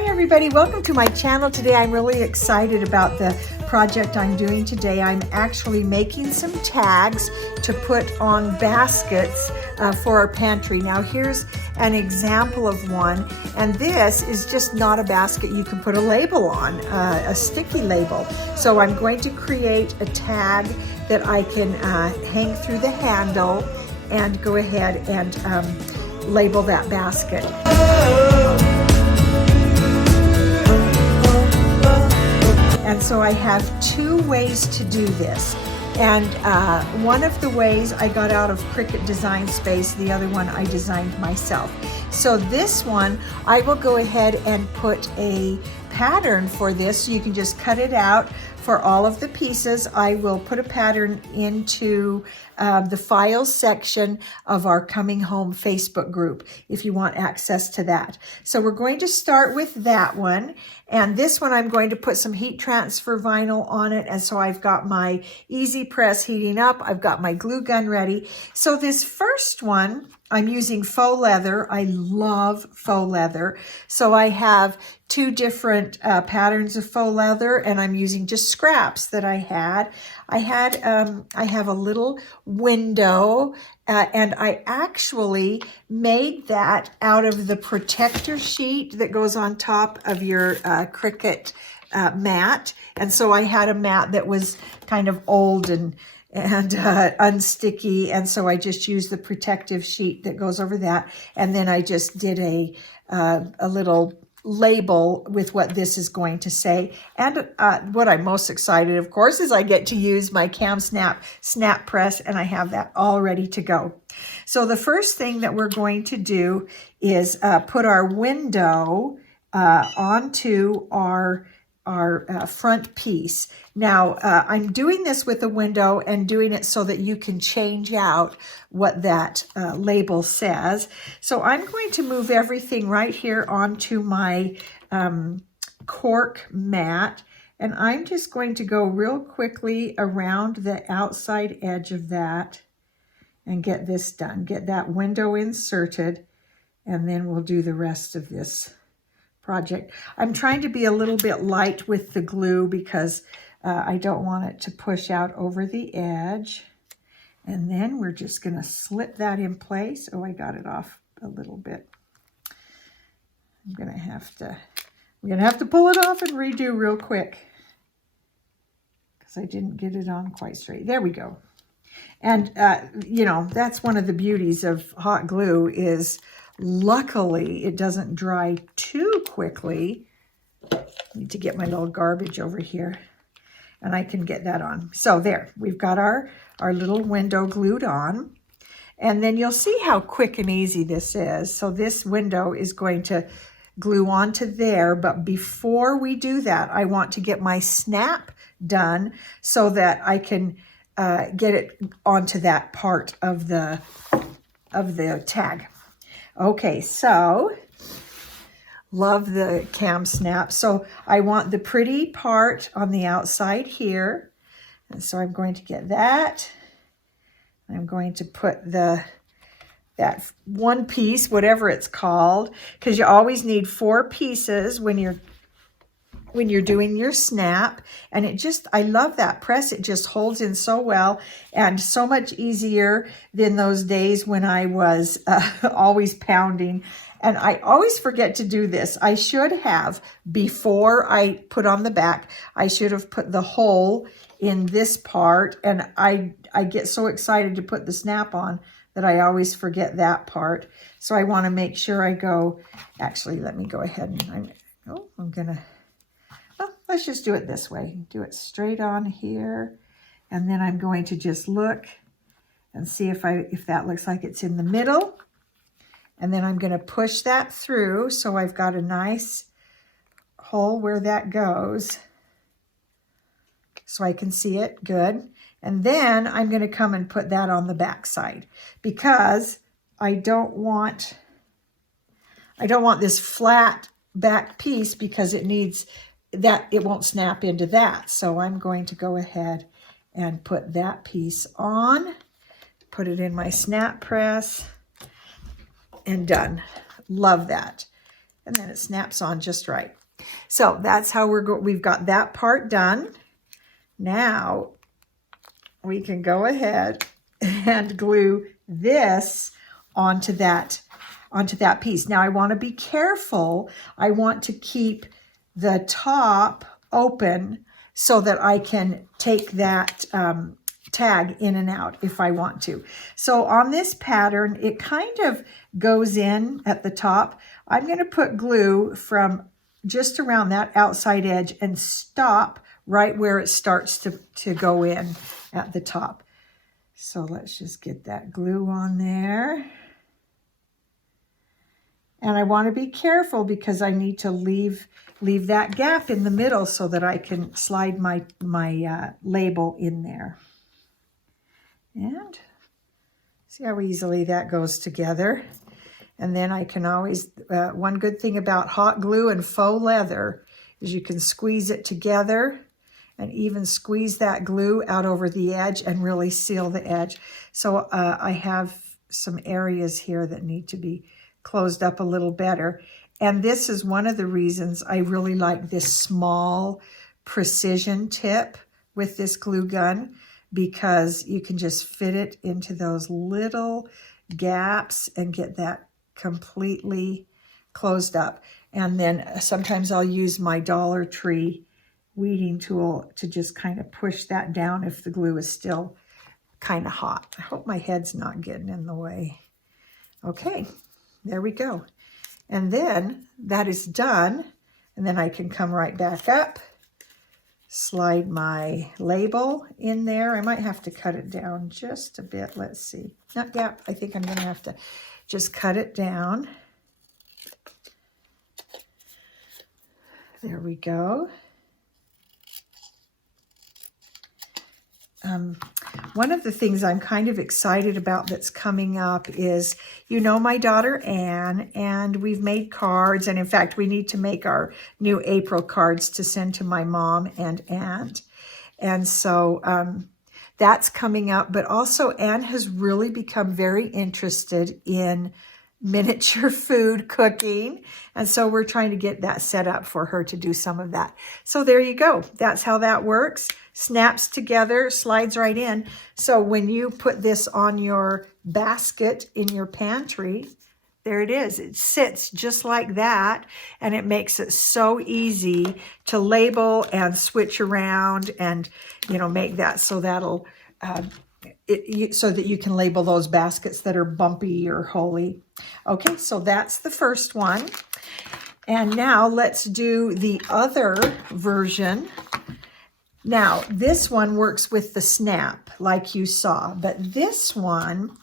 Hi everybody, welcome to my channel. Today I'm really excited about the project I'm doing today. I'm actually making some tags to put on baskets for our pantry. Now here's an example of one, and this is just not a basket you can put a label on, a sticky label. So I'm going to create a tag that I can hang through the handle and go ahead and label that basket. And so I have two ways to do this. And one of the ways I got out of Cricut Design Space, the other one I designed myself. So this one, I will go ahead and put a pattern for this. So you can just cut it out for all of the pieces. I will put a pattern into the files section of our Coming Home Facebook group if you want access to that. So we're going to start with that one. And this one I'm going to put some heat transfer vinyl on it. And so I've got my Easy Press heating up. I've got my glue gun ready. So this first one, I'm using faux leather. I love faux leather. So I have two different patterns of faux leather, and I'm using just scraps that I had. I have a little window, and I actually made that out of the protector sheet that goes on top of your Cricut mat. And so I had a mat that was kind of old and unsticky, and so I just used the protective sheet that goes over that, and then I just did a little label with what this is going to say. And what I'm most excited, of course, is I get to use my KamSnap snap press, and I have that all ready to go. So the first thing that we're going to do is put our window onto our front piece. Now, I'm doing this with a window and doing it so that you can change out what that label says. So I'm going to move everything right here onto my cork mat, and I'm just going to go real quickly around the outside edge of that and get this done. Get that window inserted, and then we'll do the rest of this project. I'm trying to be a little bit light with the glue because I don't want it to push out over the edge. And then we're just going to slip that in place. Oh, I got it off a little bit. We're going to have to pull it off and redo real quick because I didn't get it on quite straight. There we go. And you know, that's one of the beauties of hot glue is luckily it doesn't dry too quickly. I need to get my little garbage over here, and I can get that on. So there, we've got our little window glued on. And then you'll see how quick and easy this is. So this window is going to glue onto there, but before we do that, I want to get my snap done so that I can get it onto that part of the tag. Okay, so love the KamSnap. So I want the pretty part on the outside here. And so I'm going to get that. I'm going to put that one piece, whatever it's called, because you always need 4 pieces when you're doing your snap. And I love that press. It just holds in so well and so much easier than those days when I was always pounding. And I always forget to do this. I should have, before I put on the back, I should have put the hole in this part. And I get so excited to put the snap on that I always forget that part. So I want to make sure I go, actually, let me go ahead and let's just do it this way. Do it straight on here. And then I'm going to just look and see if that looks like it's in the middle. And then I'm going to push that through so I've got a nice hole where that goes so I can see it good. And then I'm going to come and put that on the back side because I don't want this flat back piece because it needs that, it won't snap into that. So I'm going to go ahead and put that piece on, put it in my snap press, and done. Love that. and then it snaps on just right. So that's how we've got that part done. Now we can go ahead and glue this onto that piece. Now I want to be careful. I want to keep the top open so that I can take that tag in and out if I want to. So on this pattern, it kind of goes in at the top. I'm going to put glue from just around that outside edge and stop right where it starts to go in at the top. So let's just get that glue on there. And I want to be careful because I need to leave that gap in the middle so that I can slide my label in there. And see how easily that goes together. And then I can always, one good thing about hot glue and faux leather is you can squeeze it together and even squeeze that glue out over the edge and really seal the edge. So I have some areas here that need to be closed up a little better. And this is one of the reasons I really like this small precision tip with this glue gun, because you can just fit it into those little gaps and get that completely closed up. And then sometimes I'll use my Dollar Tree weeding tool to just kind of push that down if the glue is still kind of hot. I hope my head's not getting in the way. Okay, there we go. And then that is done. And then I can come right back up, slide my label in there. I might have to cut it down just a bit. Let's see. Yeah, I think I'm going to have to just cut it down. There we go. One of the things I'm kind of excited about that's coming up is, you know, my daughter Anne, and we've made cards, and in fact we need to make our new April cards to send to my mom and aunt. And so that's coming up, but also Anne has really become very interested in miniature food cooking, and so we're trying to get that set up for her to do some of that. So there you go. That's how that works. Snaps together, slides right in. So when you put this on your basket in your pantry, there it is. It sits just like that, and it makes it so easy to label and switch around and, you know, make that so that'll so that you can label those baskets that are bumpy or holy. Okay, so that's the first one. And now let's do the other version. Now, this one works with the snap like you saw, but this one,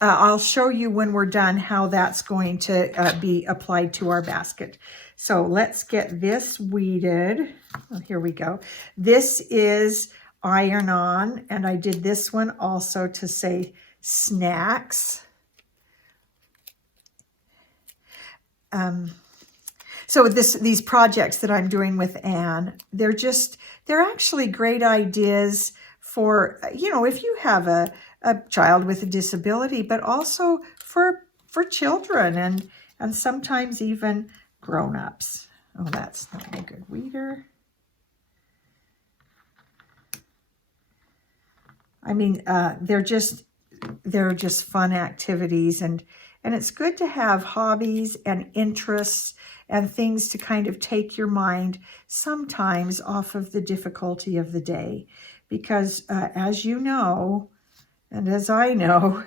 I'll show you when we're done how that's going to be applied to our basket. So let's get this weeded. Oh, here we go. This is iron on, and I did this one also to say snacks. So these projects that I'm doing with Anne, they're actually great ideas for, you know, if you have a child with a disability, but also for children and sometimes even grown-ups. Oh, that's not a good weeder. I mean, they're just fun activities, and it's good to have hobbies and interests and things to kind of take your mind sometimes off of the difficulty of the day. Because as you know, and as I know,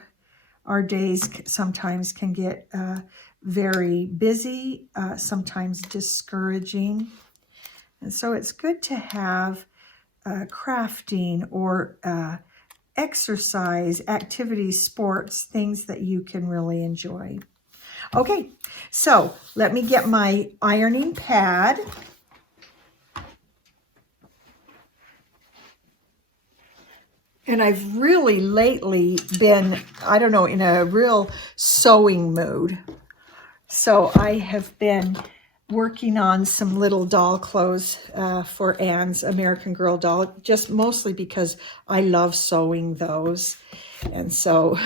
our days sometimes can get very busy, sometimes discouraging. And so it's good to have crafting or exercise, activities, sports, things that you can really enjoy. Okay, so let me get my ironing pad. And I've really lately been, I don't know, in a real sewing mood. So I have been working on some little doll clothes for Anne's American Girl doll, just mostly because I love sewing those. And so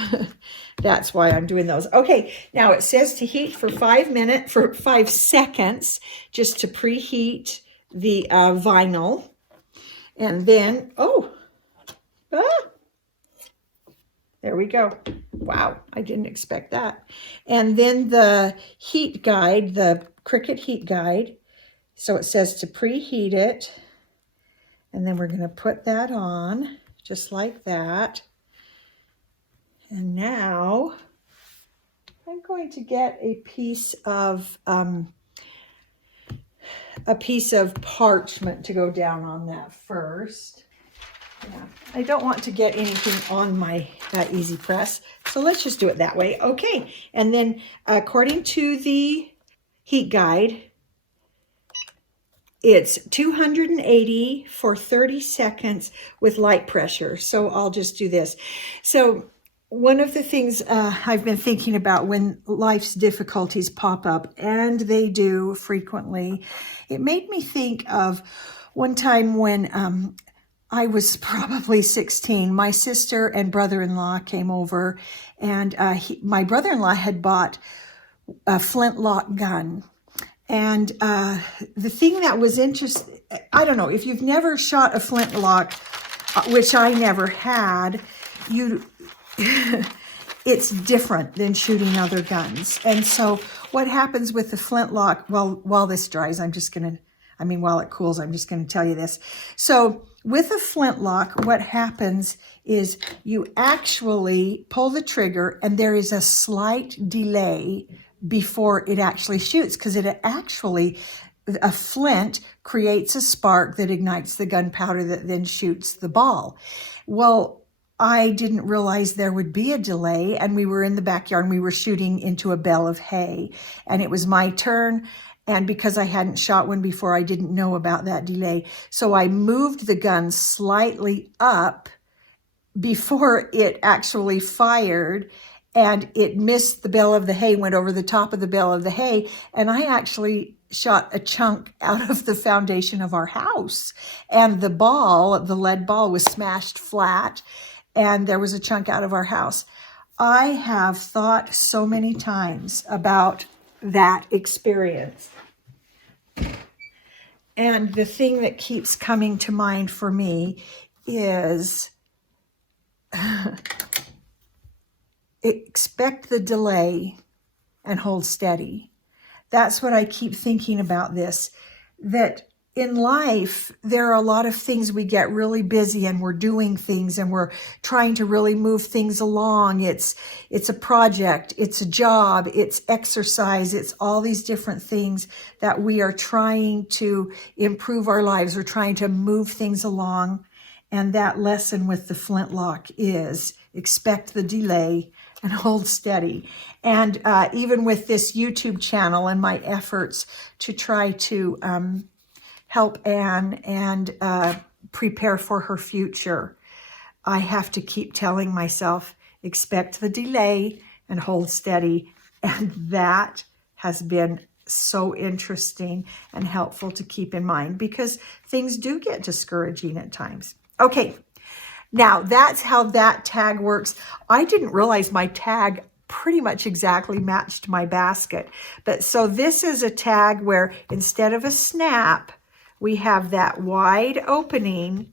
that's why I'm doing those. Okay, now it says to heat for 5 seconds, just to preheat the vinyl. And then, there we go. Wow, I didn't expect that. And then the heat guide, the Cricut heat guide. So it says to preheat it. And then we're going to put that on just like that. And now I'm going to get a piece of parchment to go down on that first. Yeah, I don't want to get anything on my Easy Press, so let's just do it that way. Okay, and then according to the heat guide, it's 280 for 30 seconds with light pressure. So I'll just do this. So one of the things I've been thinking about when life's difficulties pop up, and they do frequently, it made me think of one time when I was probably 16. My sister and brother-in-law came over, and my brother-in-law had bought a flintlock gun. And the thing that was interesting, I don't know, if you've never shot a flintlock, which I never had, it's different than shooting other guns. And so what happens with the flintlock, while this dries, while it cools, I'm just going to tell you this. So with a flintlock, what happens is you actually pull the trigger, and there is a slight delay before it actually shoots, because a flint creates a spark that ignites the gunpowder that then shoots the ball. Well, I didn't realize there would be a delay, and we were in the backyard and we were shooting into a bale of hay, and it was my turn. And because I hadn't shot one before, I didn't know about that delay. So I moved the gun slightly up before it actually fired, and it missed the bale of the hay, went over the top of the bale of the hay, and I actually shot a chunk out of the foundation of our house. And the lead ball was smashed flat, and there was a chunk out of our house. I have thought so many times about that experience. And the thing that keeps coming to mind for me is expect the delay and hold steady. That's what I keep thinking about this, that in life, there are a lot of things we get really busy, and we're doing things, and we're trying to really move things along. It's a project, it's a job, it's exercise, it's all these different things that we are trying to improve our lives. We're trying to move things along. And that lesson with the flintlock is expect the delay and hold steady. And even with this YouTube channel and my efforts to try to help Anne and prepare for her future, I have to keep telling myself, expect the delay and hold steady. And that has been so interesting and helpful to keep in mind, because things do get discouraging at times. Okay, now that's how that tag works. I didn't realize my tag pretty much exactly matched my basket. But so this is a tag where instead of a snap, we have that wide opening,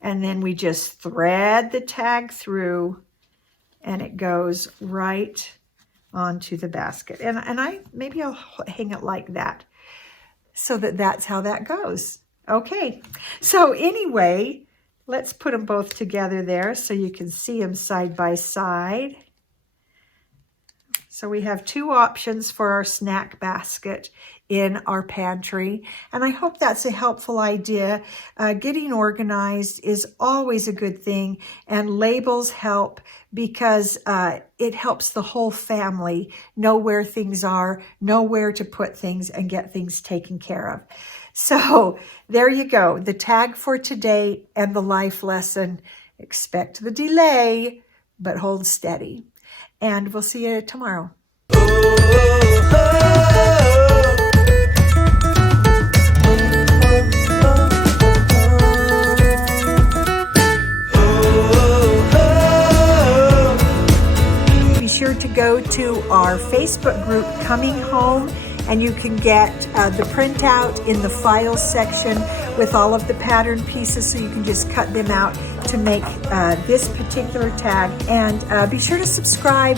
and then we just thread the tag through, and it goes right onto the basket. And maybe I'll hang it like that, so that's how that goes. Okay, so anyway, let's put them both together there so you can see them side by side. So we have two options for our snack basket in our pantry, and I hope that's a helpful idea. Getting organized is always a good thing, and labels help because it helps the whole family know where things are, know where to put things, and get things taken care of. So there you go, the tag for today and the life lesson. Expect the delay, but hold steady. And we'll see you tomorrow. to our Facebook group, Coming Home, and you can get the printout in the files section with all of the pattern pieces, so you can just cut them out to make this particular tag. And be sure to subscribe.